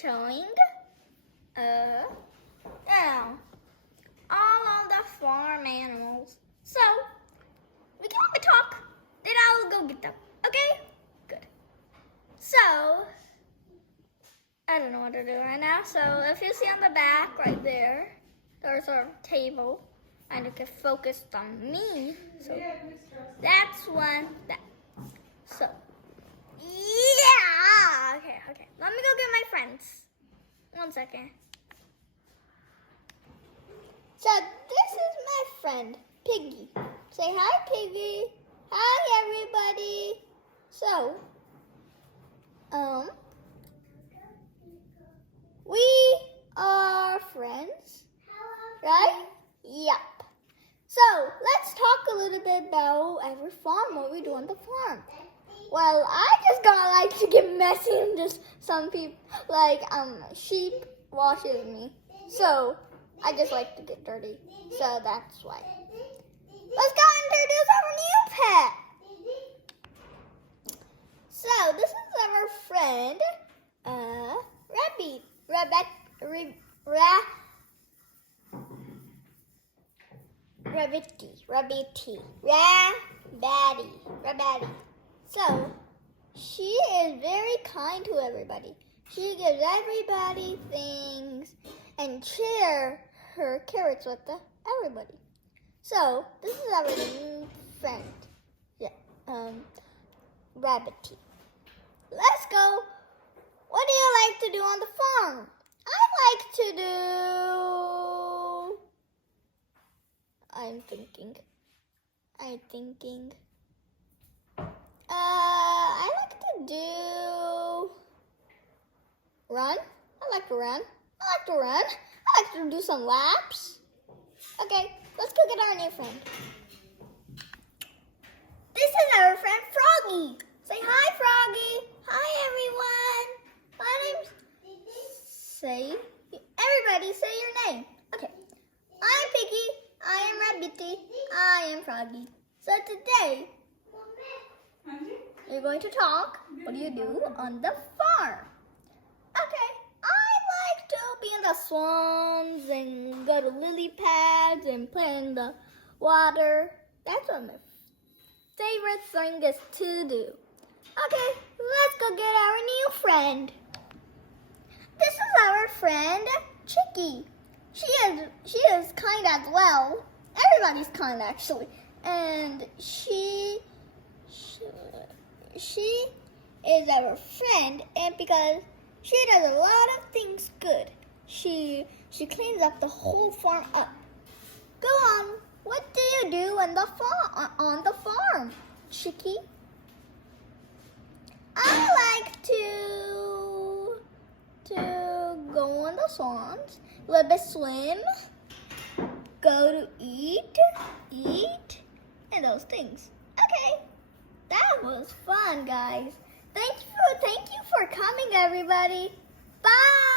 showing, all of the farm animals. So, we can have a talk, then I'll go get them, okay? Good. So, I don't know what to do right now. So, if you see on the back right there, there's a table, and you can focus on me. So, that's one, that. So, yeah! Okay. Let me go get my friends. 1 second. So, this is my friend, Piggy. Say hi, Piggy. Hi, everybody. So, we are friends, right? Yep. So, let's talk a little bit about our farm, what we do on the farm. Well, I just like to get messy and just some people, sheep washes me. So, I just like to get dirty. So, that's why. Let's go introduce our new pet. So, this is our friend, Rabbity. So, she is very kind to everybody. She gives everybody things and share her carrots with everybody. So, this is our new friend, Rabbity. Let's go. What do you like to do on the farm? I'm thinking. I like to do run. I like to do some laps. Okay, let's go get our new friend. This is our friend Froggy. Say hi, Froggy. Hi, everyone. Everybody say your name. Okay. I'm Piggy. I am Rabbity. I am Froggy. So today, you're going to talk. What do you do on the farm? Okay. I like to be in the swamps and go to lily pads and play in the water. That's what my favorite thing is to do. Okay, let's go get our new friend. This is our friend Chicky. She is kind as well. Everybody's kind actually, and she is our friend, and because she does a lot of things good, she cleans up the whole farm up. Go on. What do you do on the farm, Chicky? I like to go on the swamps, a little bit swim, go to eat, and those things. Okay, that was fun, guys. Thank you for coming, everybody. Bye.